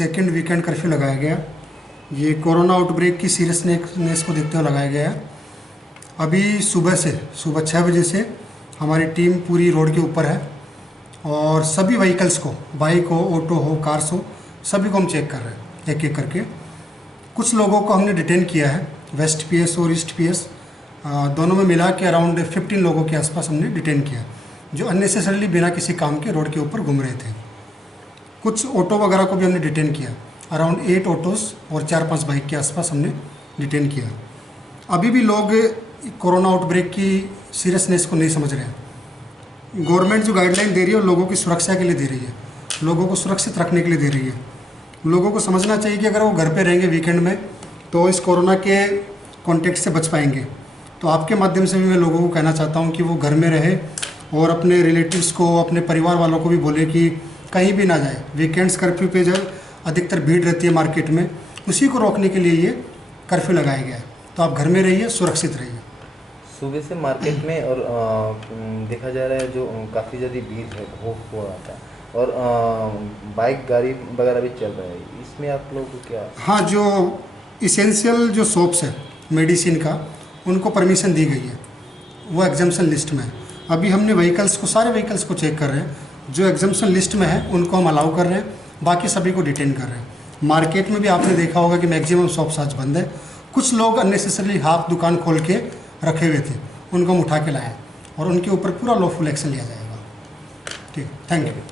Second weekend curfew लगाया गया। ये कोरोना आउटब्रेक की सीरियसनेस को देखते हुए लगाया गया है। अभी सुबह 6 बजे से हमारी टीम पूरी रोड के ऊपर है और सभी व्हीकल्स को, बाइक हो, ऑटो हो, कार्स हो, सभी को हम चेक कर रहे हैं एक एक करके। कुछ लोगों को हमने डिटेन किया है, वेस्ट पीएस और ईस्ट पीएस दोनों में मिला के अराउंड 15 लोगों के आसपास हमने डिटेन किया, जो अननेसेसरली बिना किसी काम के रोड के ऊपर घूम रहे थे। कुछ ऑटो वगैरह को भी हमने डिटेन किया, अराउंड 8 ऑटोज़ और 4-5 बाइक के आसपास हमने डिटेन किया। अभी भी लोग कोरोना आउटब्रेक की सीरियसनेस को नहीं समझ रहे हैं। गवर्नमेंट जो गाइडलाइन दे रही है वो लोगों की सुरक्षा के लिए दे रही है, लोगों को सुरक्षित रखने के लिए दे रही है। लोगों को समझना चाहिए कि अगर वो घर पे रहेंगे वीकेंड में तो इस कोरोना के कॉन्टेक्ट से बच पाएंगे। तो आपके माध्यम से भी मैं लोगों को कहना चाहता हूँ कि वो घर में रहे और अपने रिलेटिव्स को, अपने परिवार वालों को भी बोले कि कहीं भी ना जाए। वीकेंड्स कर्फ्यू पे जब अधिकतर भीड़ रहती है मार्केट में, उसी को रोकने के लिए ये कर्फ्यू लगाया गया है। तो आप घर में रहिए, सुरक्षित रहिए। सुबह से मार्केट में और देखा जा रहा है जो काफ़ी ज़्यादा भीड़ है हो रहा था और बाइक गाड़ी वगैरह भी चल रहा है, इसमें आप लोगों को क्या? हाँ, जो इसेंशियल जो शॉप्स है मेडिसिन का, उनको परमिशन दी गई है, वो एग्जाम्पशन लिस्ट में है। अभी हमने व्हीकल्स को, सारे व्हीकल्स को चेक कर रहे हैं, जो एग्जाम्पशन लिस्ट में है उनको हम अलाउ कर रहे हैं, बाकी सभी को डिटेन कर रहे हैं। मार्केट में भी आपने देखा होगा कि मैक्सिमम शॉप्स आज बंद है। कुछ लोग अननेसेसरली हाफ दुकान खोल के रखे हुए थे, उनको हम उठा के लाए और उनके ऊपर पूरा लॉफुल एक्शन लिया जाएगा। ठीक, थैंक यू।